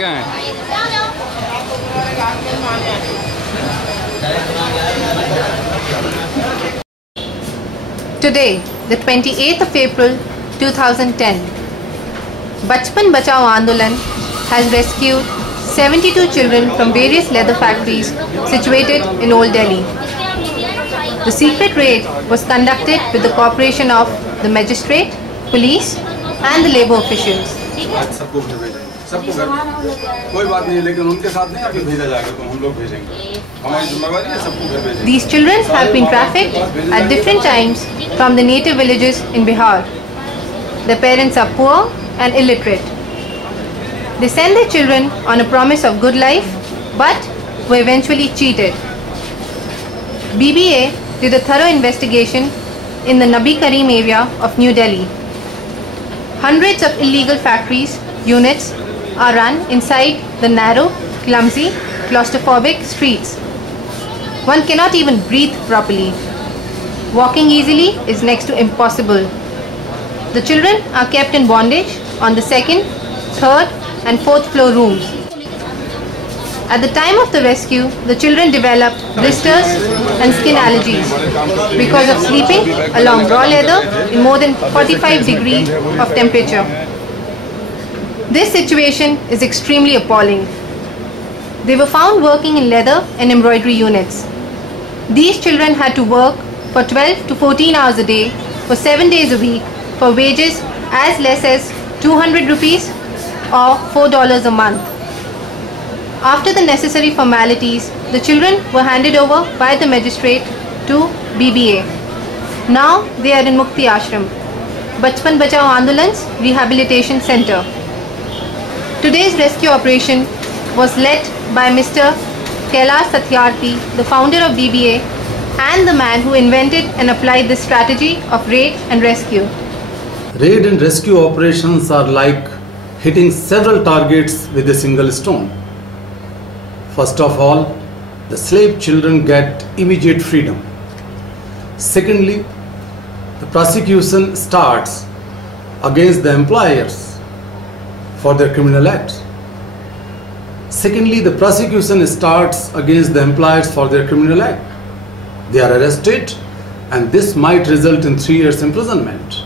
गए। Today, the 28th of April 2010, Bachpan Bachao Andolan has rescued 72 children from various leather factories situated in Old Delhi. The secret raid was conducted with the cooperation of the magistrate, police and the labor officials. सबको भेजेंगे, सबको कोई बात नहीं, लेकिन उनके साथ नहीं अभी भेजा जाएगा, तो हम लोग भेजेंगे, हमारी जिम्मेदारी है, सबको घर भेजेंगे। These children have been trafficked at different times from the native villages in Bihar. Their parents are poor and illiterate. They send their children on a promise of good life, but were eventually cheated. BBA did a thorough investigation in the Nabi Karim area of New Delhi. Hundreds of illegal factories units are run inside the narrow, clumsy, claustrophobic streets. One cannot even breathe properly. Walking easily is next to impossible. The children are kept in bondage on the second, third and fourth floor rooms. At the time of the rescue, the children developed blisters and skin allergies because of sleeping along raw leather in more than 45 degrees of temperature. This situation is extremely appalling. They were found working in leather and embroidery units. These children had to work for 12 to 14 hours a day for 7 days a week for wages as less as 200 rupees or $4 a month. After the necessary formalities, the children were handed over by the magistrate to BBA. Now they are in Mukti Ashram, Bachpan Bachao Andolan's rehabilitation center. Today's rescue operation was led by Mr. Kailash Satyarthi, the founder of BBA and the man who invented and applied the strategy of raid and rescue. Raid and rescue operations are like hitting several targets with a single stone. First of all, the slave children get immediate freedom. Secondly, the prosecution starts against the employers for their criminal acts. Secondly, the prosecution starts against the employers for their criminal act. They are arrested and this might result in 3 years imprisonment.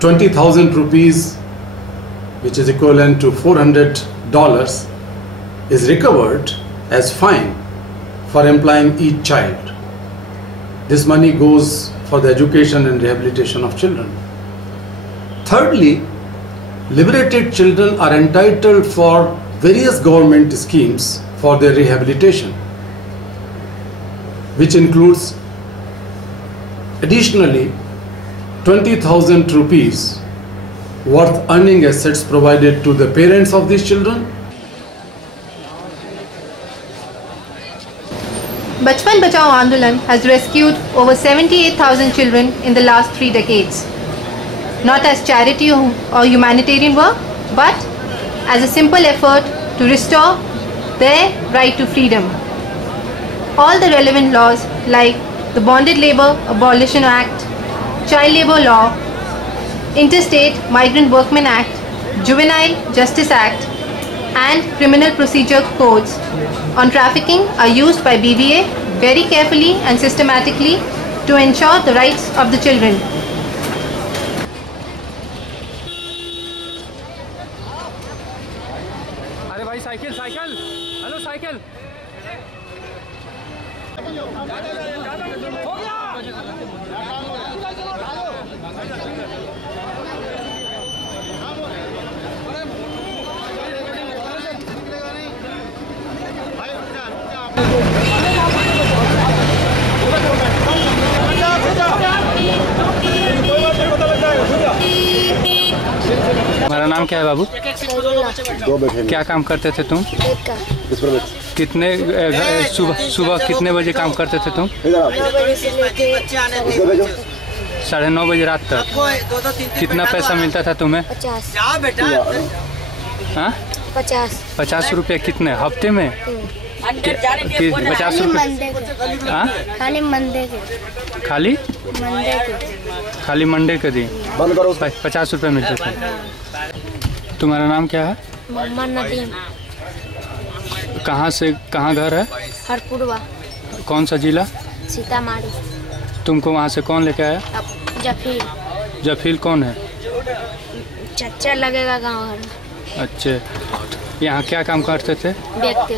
20,000 rupees, which is equivalent to $400, is recovered as fine for employing each child. This money goes for the education and rehabilitation of children. Thirdly, liberated children are entitled for various government schemes for their rehabilitation, which includes additionally 20,000 rupees worth earning assets provided to the parents of these children. Bachpan Bachao Andolan has rescued over 78,000 children in the last 3 decades. Not as charity or humanitarian work, but as a simple effort to restore their right to freedom. All the relevant laws like the Bonded Labor Abolition Act, Child Labor Law, Interstate Migrant Workmen Act, Juvenile Justice Act and Criminal Procedure Codes on trafficking are used by BBA very carefully and systematically to ensure the rights of the children. अरे भाई cycle cycle, hello cycle. हो गया। हमारा नाम क्या है बाबू? क्या काम करते थे तुम? कितने सुबह कितने बजे काम करते थे तुम? 9:30 बजे रात तक। कितना पैसा मिलता था तुम्हें? 50 रुपये। कितने हफ्ते में? 50 रुपये खाली मंडे के दिन 50 रुपये मिलते थे। तुम्हारा नाम क्या है? मोहम्मद नदीम। कहाँ से कहाँ घर है? हरपुरवा। कौन सा जिला? सीतामढ़ी। तुमको वहाँ से कौन लेके आया? अब जफील। जफील कौन है? चच्चा लगेगा गाँव घर। अच्छा, यहाँ क्या काम करते थे? देखते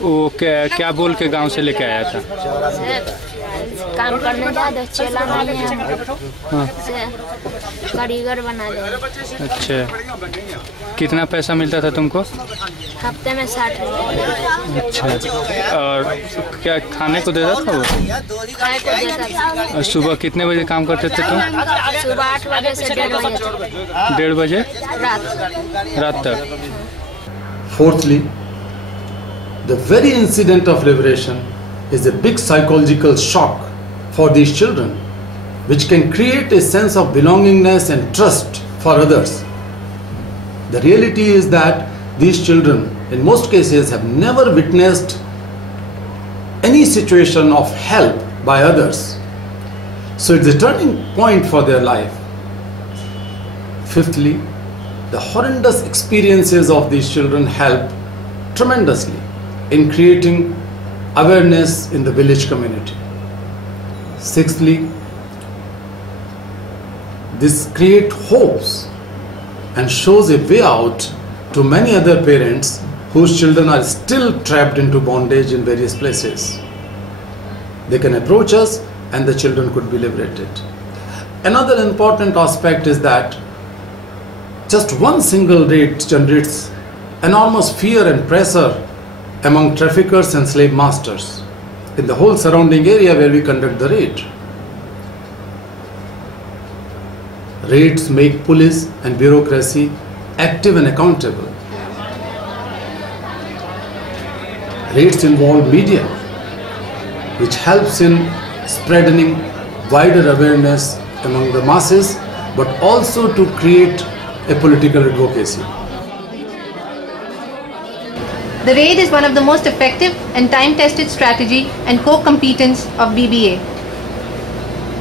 वो क्या बोल के गांव से लेके आया था? काम करने जा दो, चला नहीं है हाँ। से कारीगर बना दे। अच्छा, कितना पैसा मिलता था तुमको? हफ्ते में 60 रुपये। अच्छा, और क्या खाने को देता था वो? खाए को देता था। और सुबह कितने बजे काम करते थे तुम? सुबह 8 बजे से 1:30 बजे तक। 1:30 बजे रात तक। Fourthly, the very incident of liberation is a big psychological shock for these children, which can create a sense of belongingness and trust for others. The reality is that these children, in most cases, have never witnessed any situation of help by others. So it's a turning point for their life. Fifthly, the horrendous experiences of these children help tremendously in creating awareness in the village community. Sixthly, this creates hopes and shows a way out to many other parents whose children are still trapped into bondage in various places. They can approach us and the children could be liberated. Another important aspect is that just one single raid generates enormous fear and pressure among traffickers and slave masters in the whole surrounding area where we conduct the raid. Raids make police and bureaucracy active and accountable. Raids involve media, which helps in spreading wider awareness among the masses, but also to create a political advocacy. The raid is one of the most effective and time-tested strategy and core competence of BBA.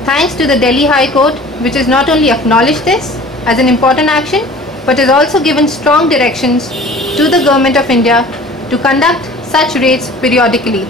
Thanks to the Delhi High Court, which has not only acknowledged this as an important action, but has also given strong directions to the Government of India to conduct such raids periodically.